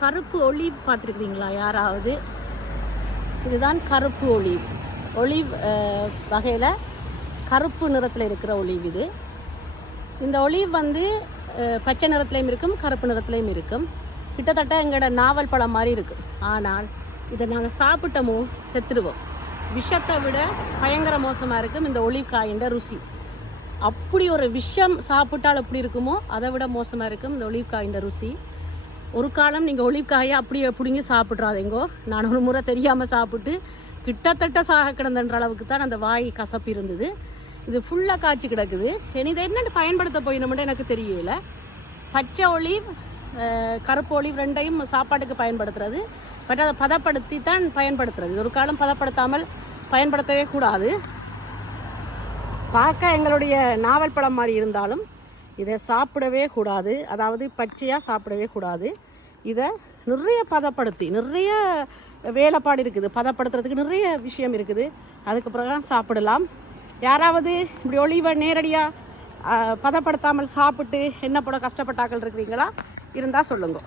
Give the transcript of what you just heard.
கருப்பு ஒளி பார்த்துருக்குறீங்களா? யாராவது? இதுதான் கருப்பு ஒளி ஒளி வகையில் கருப்பு நிறத்தில் இருக்கிற ஒளிவ் இது. இந்த ஒளிவ் வந்து பச்சை நிறத்துலையும் இருக்கும் கருப்பு நிறத்துலையும் இருக்கும். கிட்டத்தட்ட எங்களோட நாவல் பழம் மாதிரி இருக்கும் ஆனால் இதை நாங்கள் சாப்பிட்டோமோ செத்துடுவோம். விஷத்தை விட பயங்கர மோசமாக இருக்கும் இந்த ஒளிக்காயின் ருசி. அப்படி ஒரு விஷம் சாப்பிட்டால் எப்படி இருக்குமோ அதை விட மோசமாக இருக்கும் இந்த ஒளிக்காயின் ருசி. ஒரு காலம் நீங்கள் ஒளிக்காயை அப்படியே பிடுங்கி சாப்பிட்றாதீங்கோ. நான் ஒரு முறை தெரியாமல் சாப்பிட்டு கிட்டத்தட்ட சாக கிடந்தன்ற அளவுக்கு தான் அந்த வாய் கசப்பு இருந்தது. இது ஃபுல்லாக காய்ச்சி கிடக்குது. இனி இதை என்னென்னு பயன்படுத்த போயினோம்னு எனக்கு தெரியல. பச்சை ஒளிவ் கருப்பு ஒளிவ் ரெண்டையும் சாப்பாட்டுக்கு பயன்படுத்துறது. பட் அதை பதப்படுத்தி தான் பயன்படுத்துறது. ஒரு காலம் பதப்படுத்தாமல் பயன்படுத்தவே கூடாது. பார்க்க எங்களுடைய நாவல் பழம் மாதிரி இருந்தாலும் இதை சாப்பிடவே கூடாது. அதாவது பச்சையாக சாப்பிடவே கூடாது. இதை நிறைய பதப்படுத்தி நிறைய வேலைப்பாடு இருக்குது. பதப்படுத்துறதுக்கு நிறைய விஷயம் இருக்குது. அதுக்கு பிறகு சாப்பிடலாம். யாராவது இப்படி ஒளிவை நேரடியாக பதப்படுத்தாமல் சாப்பிட்டு என்ன போட கஷ்டப்பட்டாக்கள் இருக்கிறீங்களா? இருந்தால் சொல்லுங்க.